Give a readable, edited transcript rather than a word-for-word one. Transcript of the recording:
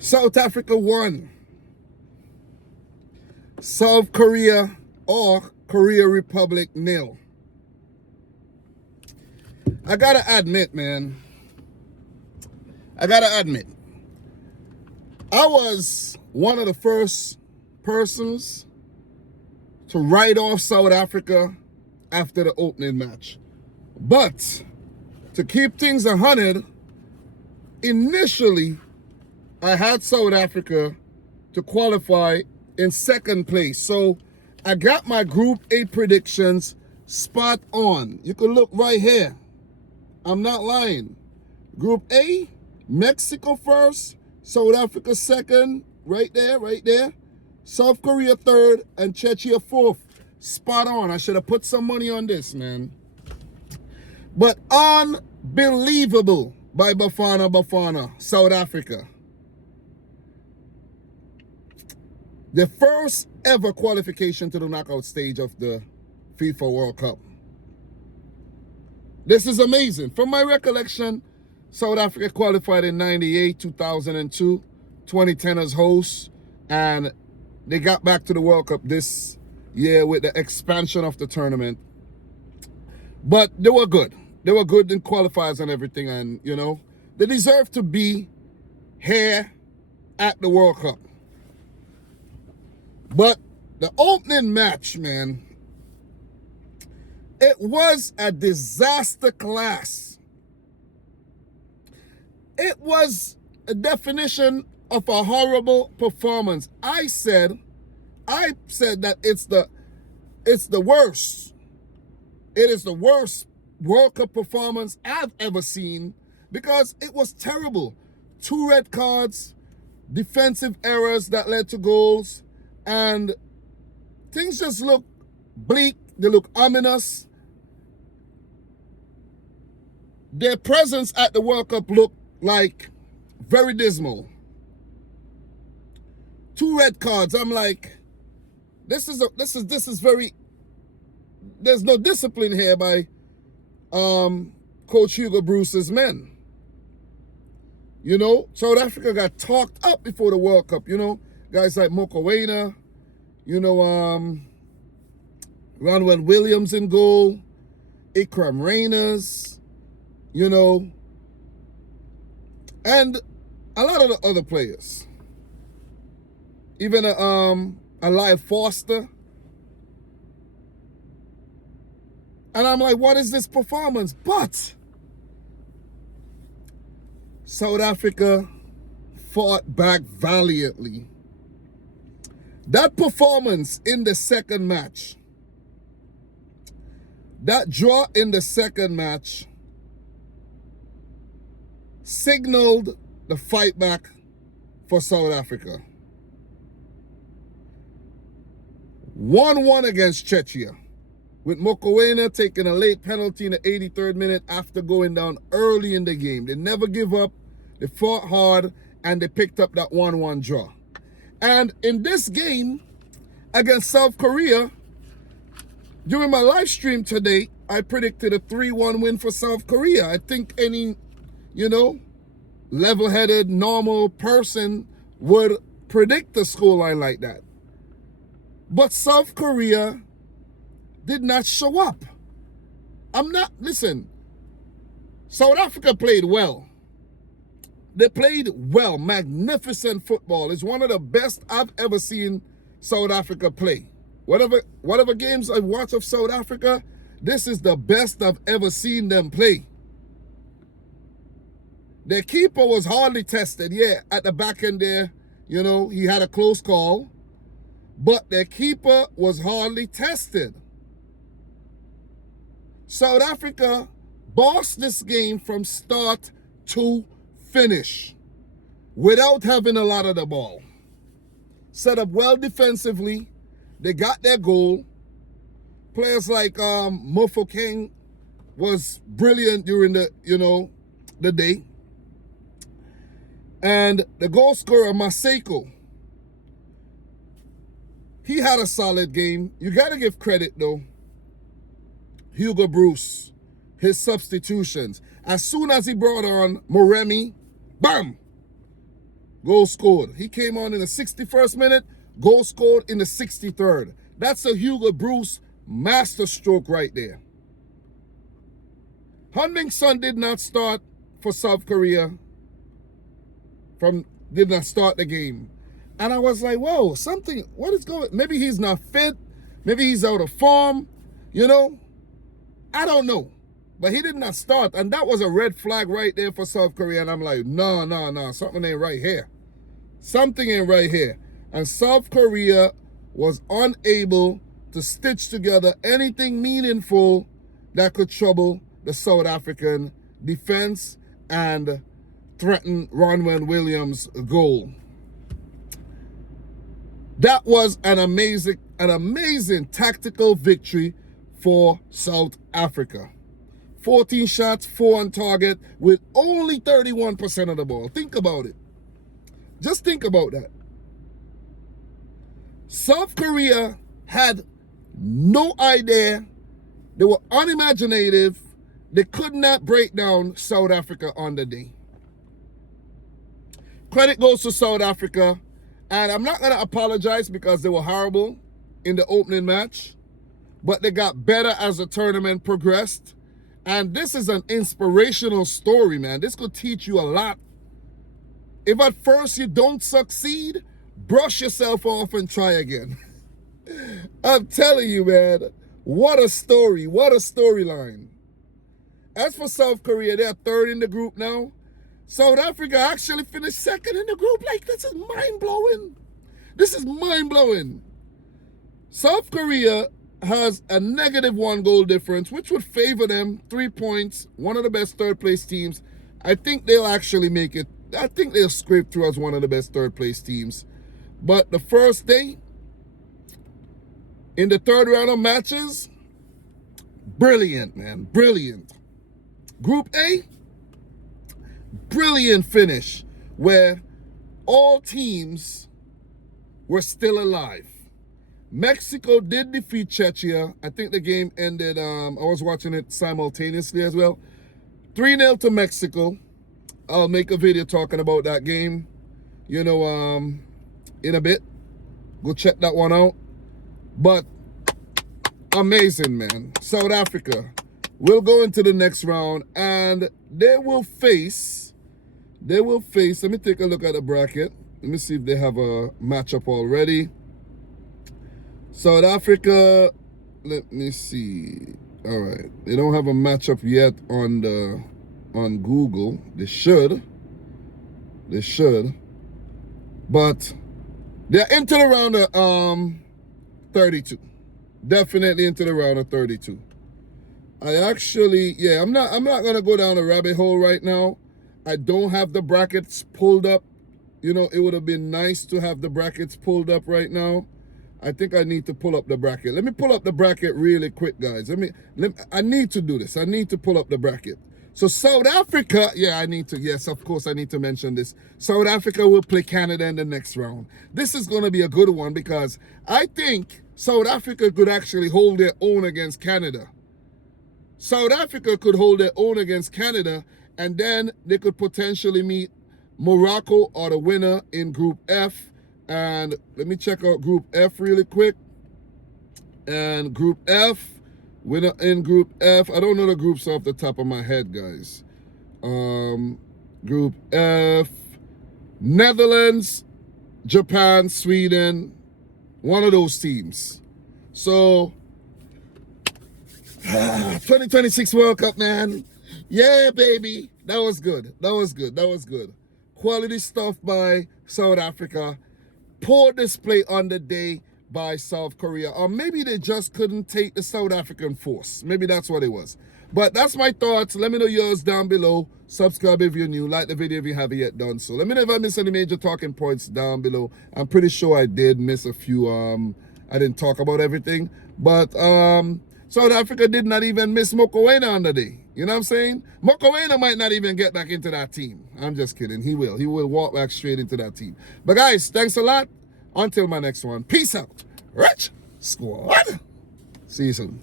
South Africa won. South Korea or Korea Republic nil. I gotta admit, man. I was one of the first persons to write off South Africa after the opening match. But to keep things 100, initially I had South Africa to qualify in second place. So I got my Group A predictions spot on. You can look right here. I'm not lying. Group A, Mexico first, South Africa second, right there. South Korea third, and Czechia fourth. Spot on. I should have put some money on this, man. But unbelievable by Bafana, South Africa. The first ever qualification to the knockout stage of the FIFA World Cup. This is amazing. From my recollection, South Africa qualified in 98, 2002, 2010 as hosts, and they got back to the World Cup this year with the expansion of the tournament. But they were good. They were good in qualifiers and everything, and, you know, they deserve to be here at the World Cup. But the opening match, man, it was a disaster class. It was a definition of a horrible performance. I said that it's the worst. It is the worst World Cup performance I've ever seen because it was terrible. 2 red cards, defensive errors that led to goals, and things just look bleak. They look ominous. Their presence at the World Cup looked like very dismal. 2 red cards. I'm like, this is very. There's no discipline here by Coach Hugo Bruce's men. You know, South Africa got talked up before the World Cup. You know, guys like Mokoena, you know, Ronwen Williams in goal, Ikram Reyners, you know, and a lot of the other players. Even Alive Foster. And I'm like, what is this performance? But South Africa fought back valiantly. That performance in the second match, that draw in the second match, signaled the fight back for South Africa. 1-1 against Czechia, with Mokoena taking a late penalty in the 83rd minute after going down early in the game. They never give up, they fought hard, and they picked up that 1-1 draw. And in this game against South Korea, during my live stream today, I predicted a 3-1 win for South Korea. I think any, you know, level-headed, normal person would predict the scoreline like that. But South Korea did not show up. Listen, South Africa played well. They played well, magnificent football. It's one of the best I've ever seen South Africa play. Whatever games I've watched of South Africa, this is the best I've ever seen them play. Their keeper was hardly tested. Yeah, at the back end there, you know, he had a close call. But their keeper was hardly tested. South Africa bossed this game from start to finish without having a lot of the ball. Set up well defensively. They got their goal. Players like Mofokeng was brilliant during the day. And the goal scorer, Maseko, he had a solid game. You got to give credit, though. Hugo Bruce, his substitutions. As soon as he brought on Moremi, bam! goal scored. He came on in the 61st minute, goal scored in the 63rd. That's a Hugo Bruce masterstroke right there. Heung-min Son did not start for South Korea. Did not start the game. And I was like, whoa, what is going on? Maybe he's not fit. Maybe he's out of form. You know? I don't know. But he did not start. And that was a red flag right there for South Korea. And I'm like, no. Something ain't right here. Something ain't right here. And South Korea was unable to stitch together anything meaningful that could trouble the South African defense and threaten Ronwen Williams' goal. That was an amazing tactical victory for South Africa. 14 shots, 4 on target, with only 31% of the ball. Think about it. Just think about that. South Korea had no idea. They were unimaginative. They could not break down South Africa on the day. Credit goes to South Africa. And I'm not going to apologize because they were horrible in the opening match. But they got better as the tournament progressed. And this is an inspirational story, man. This could teach you a lot. If at first you don't succeed, brush yourself off and try again. I'm telling you, man, what a story. What a storyline. As for South Korea, they're third in the group now. South Africa actually finished second in the group. Like, this is mind-blowing. This is mind-blowing. South Korea has a -1 goal difference, which would favor them 3 points, one of the best third-place teams. I think they'll actually make it. I think they'll scrape through as one of the best third-place teams. But the first day, in the third round of matches, brilliant, man, brilliant. Group A, brilliant finish where all teams were still alive. Mexico did defeat Czechia. I think the game ended, I was watching it simultaneously as well. 3-0 to Mexico. I'll make a video talking about that game, you know, in a bit. Go check that one out. But amazing, man. South Africa will go into the next round and they will face, let me take a look at the bracket. Let me see if they have a matchup already. South Africa, let me see. All right, they don't have a matchup yet on Google. They should, but they're into the round of 32. Definitely into the round of 32. I actually, yeah, I'm not gonna go down a rabbit hole right now. I don't have the brackets pulled up. You know, it would have been nice to have the brackets pulled up right now. I think I need to pull up the bracket. Let me pull up the bracket really quick, guys. I need to do this. I need to pull up the bracket. So South Africa, yes, of course I need to mention this. South Africa will play Canada in the next round. This is going to be a good one because I think South Africa could actually hold their own against Canada. South Africa could hold their own against Canada, and then they could potentially meet Morocco or the winner in Group F. And let me check out Group F really quick. And Group F, winner in Group F. I don't know the groups off the top of my head, guys. Group F, Netherlands, Japan, Sweden, one of those teams. So, 2026 World Cup, man. Yeah, baby. That was good. Quality stuff by South Africa. Poor display on the day by South Korea. Or maybe they just couldn't take the South African force. Maybe that's what it was. But that's my thoughts. Let me know yours down below. Subscribe if you're new. Like the video if you haven't yet done so. Let me know if I missed any major talking points down below. I'm pretty sure I did miss a few. I didn't talk about everything. But South Africa did not even miss Mokoena on the day. You know what I'm saying? Mokoena might not even get back into that team. I'm just kidding. He will. He will walk back straight into that team. But guys, thanks a lot. Until my next one. Peace out. Rich Squad. See you soon.